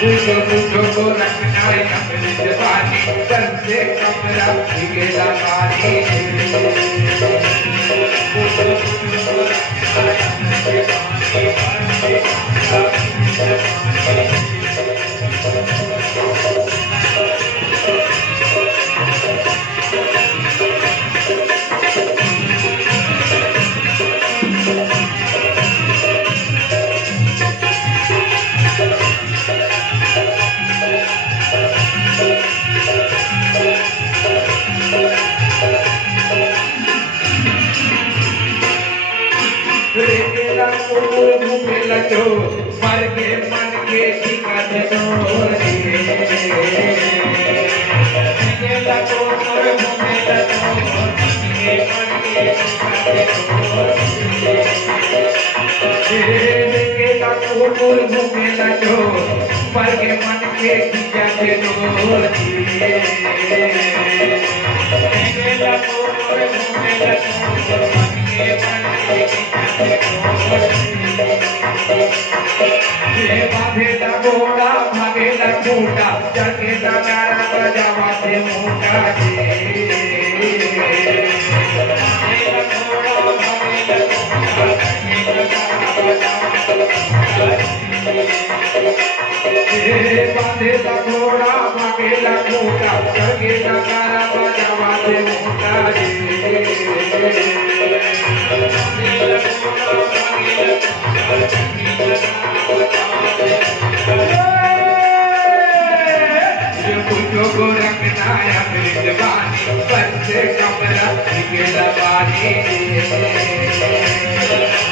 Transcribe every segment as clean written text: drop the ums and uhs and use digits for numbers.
पूछो पूछो को रखना अपनी जवानी बंदे कमरा बिगेला पानी पूछो पूछो को रखना अपनी जवानी बंदे रेला को घूमेला जो मर के मन के ठिकाने रेला को घूमेला जो मन के ठिकाने रेला को घूमेला जो मर के मन के ठिकाने रेला को घूमेला जो मन के बांधेला घोड़ा भागेला खूटा चढ़ेला नारा बजावा से मोटा बांधेला घोड़ा भागेला खूटा चढ़ेला नारा बजावा से मोटा पूछो को रखना अपनी जवानी बंदे कमरा बिगेला पानी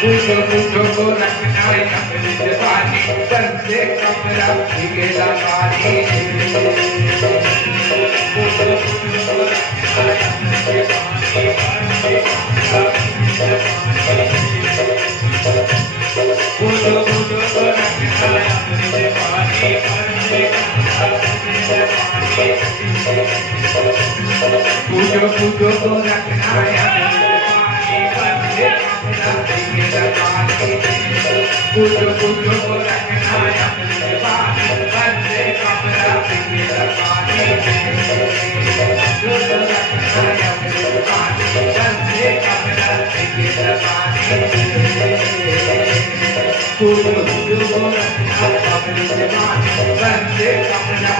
पूछो पूछो को रखना अपनी जवानी बंदे कमरा बिगेला पानी पूछो पूछो को रखना अपनी जवानी पूछो पूछो को रखना अपनी जवानी पूछो पूछो को रखना पूछो पूछो को रखना बंदे कमरा बिगेला पानी पूछो रखना बंदे कमरा बिगेला पानी पूछो पूछो को रखना अपनी जवानी बंदे कमरा